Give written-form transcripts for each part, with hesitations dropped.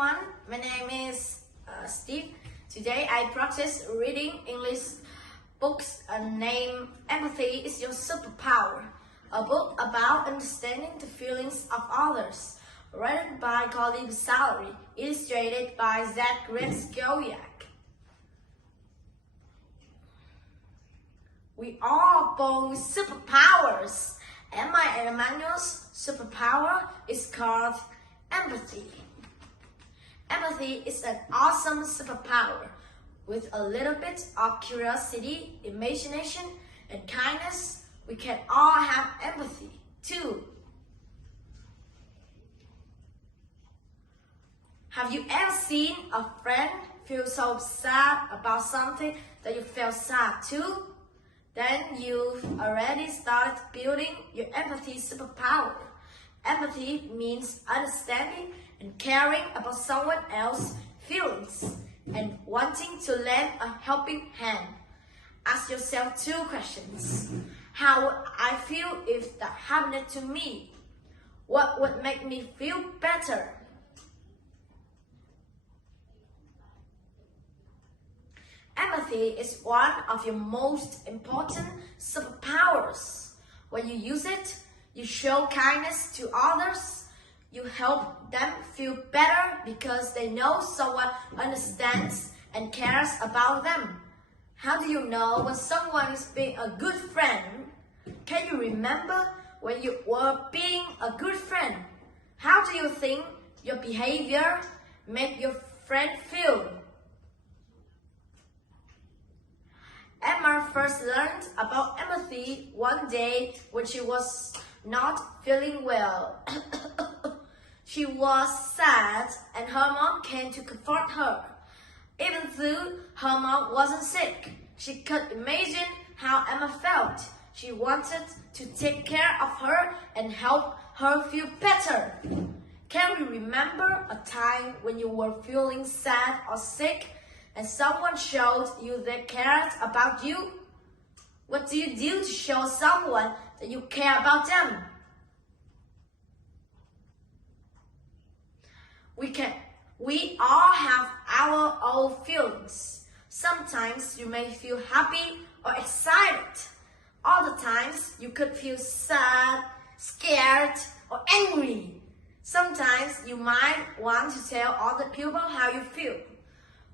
everyone, my name is Steve. Today I practice reading English books named Empathy is Your Superpower, a book about understanding the feelings of others, written by Colleen Salary, illustrated by Zach Goyak. We are born with superpowers, and my Emmanuel's superpower is called empathy. Empathy is an awesome superpower. With a little bit of curiosity, imagination, and kindness, we can all have empathy too. Have you ever seen a friend feel so sad about something that you felt sad too? Then you've already started building your empathy superpower. Empathy means understanding and caring about someone else's feelings and wanting to lend a helping hand. Ask yourself 2 questions. How would I feel if that happened to me? What would make me feel better? Empathy is one of your most important superpowers. When you use it, you show kindness to others. You help them feel better because they know someone understands and cares about them. How do you know when someone is being a good friend? Can you remember when you were being a good friend? How do you think your behavior made your friend feel? Emma first learned about empathy one day when she was not feeling well. She was sad and her mom came to comfort her. Even though her mom wasn't sick, she could imagine how Emma felt. She wanted to take care of her and help her feel better. Can you remember a time when you were feeling sad or sick and someone showed you they cared about you? What do you do to show someone that you care about them? We all have our own feelings. Sometimes you may feel happy or excited. Other times you could feel sad, scared, or angry. Sometimes you might want to tell other people how you feel.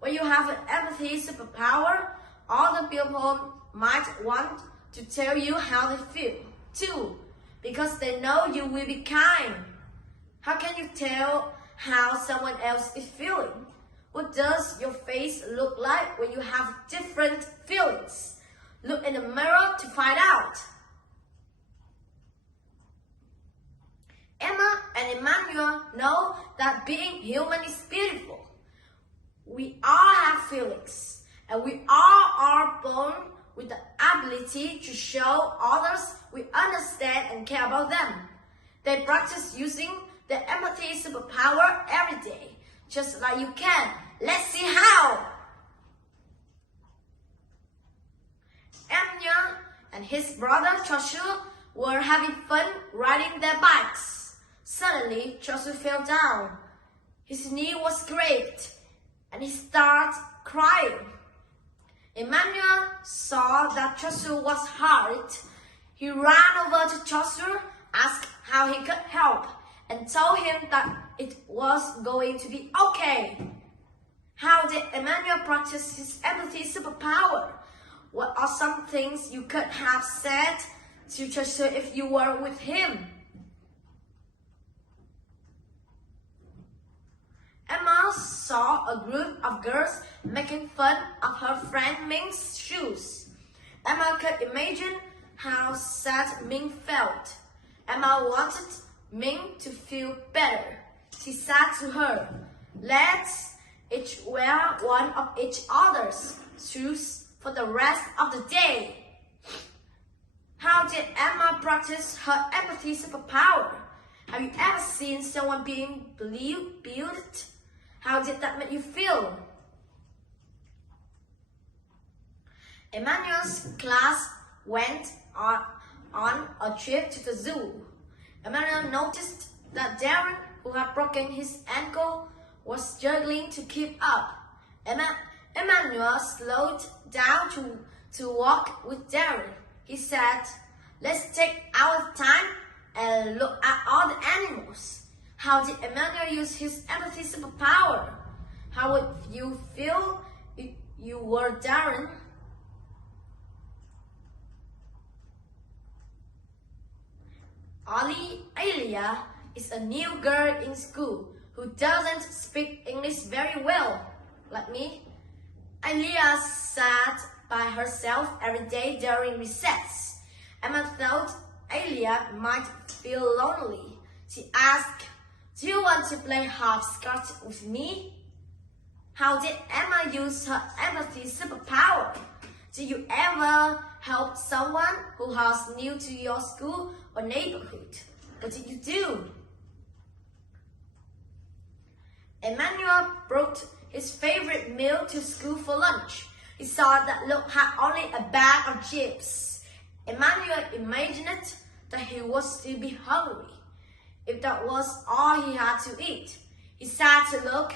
When you have an empathy superpower, other people might want to tell you how they feel too, because they know you will be kind. How can you tell how someone else is feeling? What does your face look like when you have different feelings? Look in the mirror to find out. Emma and Emmanuel know that being human is beautiful. We all have feelings, and we all are born with the ability to show others we understand and care about them. They practice using the empathy superpower every day, just like you can. Let's see how. Emmanuel and his brother Joshua were having fun riding their bikes. Suddenly, Joshua fell down. His knee was scraped, and he started crying. Emmanuel saw that Joshua was hurt. He ran over to Joshua, asked how he could help, and told him that it was going to be okay. How did Emmanuel practice his empathy superpower? What are some things you could have said to Joshua if you were with him? Emma saw a group of girls making fun of her friend Ming's shoes. Emma could imagine how sad Ming felt. Emma wanted Ming to feel better. She said to her, "Let's each wear one of each other's shoes for the rest of the day." How did Emma practice her empathy superpower? Have you ever seen someone being bullied? How did that make you feel? Emmanuel's class went on a trip to the zoo. Emmanuel noticed that Darren, who had broken his ankle, was struggling to keep up. Emmanuel slowed down to walk with Darren. He said, "Let's take our time and look at all the animals." How did Emmanuel use his empathy superpower? How would you feel if you were Darren? Alia is a new girl in school who doesn't speak English very well, like me. Alia sat by herself every day during recess. Emma thought Alia might feel lonely. She asked, "Do you want to play hopscotch with me?" How did Emma use her empathy superpower? Do you ever help someone who was new to your school or neighborhood? What did you do? Emmanuel brought his favorite meal to school for lunch. He saw that Luke had only a bag of chips. Emmanuel imagined that he was to be hungry. If that was all he had to eat, he said to Luke,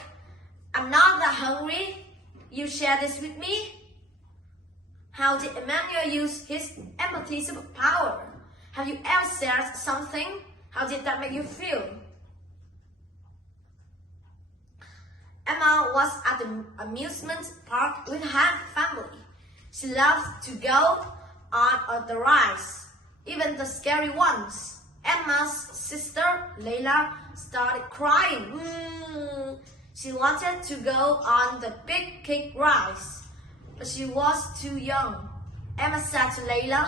"I'm not that hungry. You share this with me?" How did Emmanuel use his empathy superpower? Have you ever shared something? How did that make you feel? Emma was at the amusement park with her family. She loved to go on the rides, even the scary ones. Emma's sister, Layla, started crying. She wanted to go on the big cake rides, but she was too young. Emma said to Layla,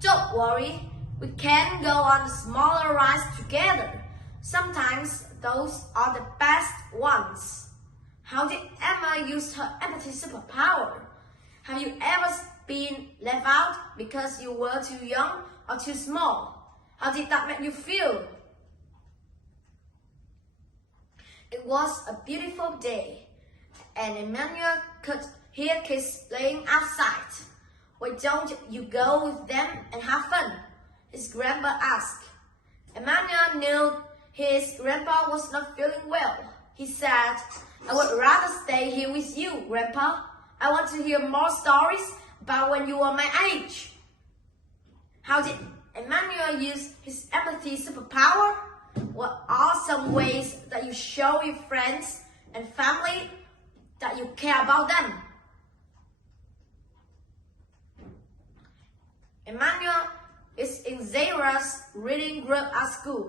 "Don't worry, we can go on the smaller rides together. Sometimes those are the best ones." How did Emma use her empathy superpower? Have you ever been left out because you were too young or too small? How did that make you feel? It was a beautiful day, and Emmanuel could hear kids playing outside. "Why don't you go with them and have fun?" his grandpa asked. Emmanuel knew his grandpa was not feeling well. He said, "I would rather stay here with you, Grandpa. I want to hear more stories about when you were my age." How did Emmanuel use his empathy superpower? What are some ways that you show your friends and family that you care about them? Emmanuel is in Zara's reading group at school.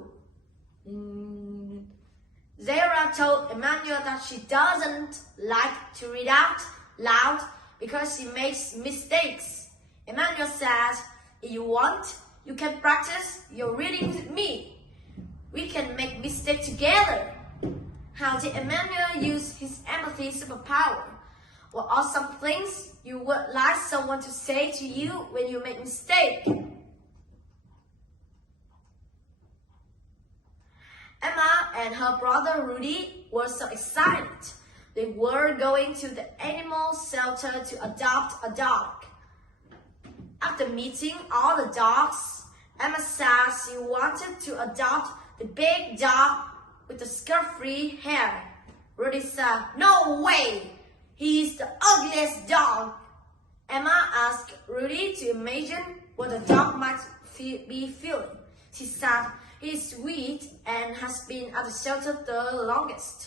Zara told Emmanuel that she doesn't like to read out loud because she makes mistakes. Emmanuel says, "If you want, you can practice your reading with me. We can make mistakes together." How did Emmanuel use his empathy superpower? What are some things you would like someone to say to you when you make a mistake? Emma and her brother Rudy were so excited. They were going to the animal shelter to adopt a dog. After meeting all the dogs, Emma said she wanted to adopt the big dog with the skirt-free hair. Rudy said, "No way! He's the ugliest dog." Emma asked Rudy to imagine what the dog might be feeling. She said, "He's sweet and has been at the shelter the longest.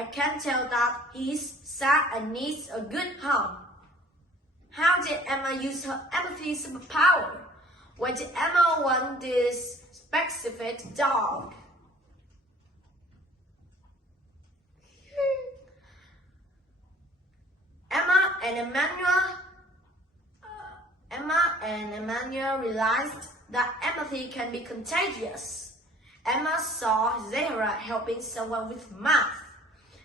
I can tell that he's sad and needs a good home." How did Emma use her empathy superpower? Why did Emma want this specific dog? Emma and Emmanuel realized that empathy can be contagious. Emma saw Zahra helping someone with math.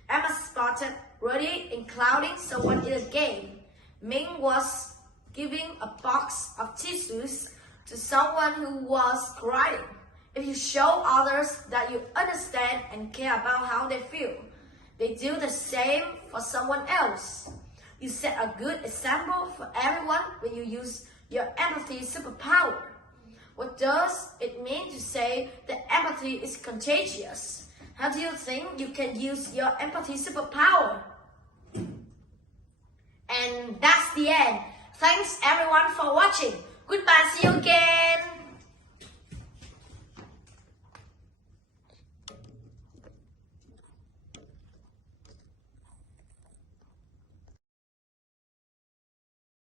Emma spotted Rudy including someone in a game. Ming was giving a box of tissues to someone who was crying. If you show others that you understand and care about how they feel, they do the same for someone else. You set a good example for everyone when you use your empathy superpower. What does it mean to say that empathy is contagious? How do you think you can use your empathy superpower? And that's the end. Thanks everyone for watching. Goodbye, see you again.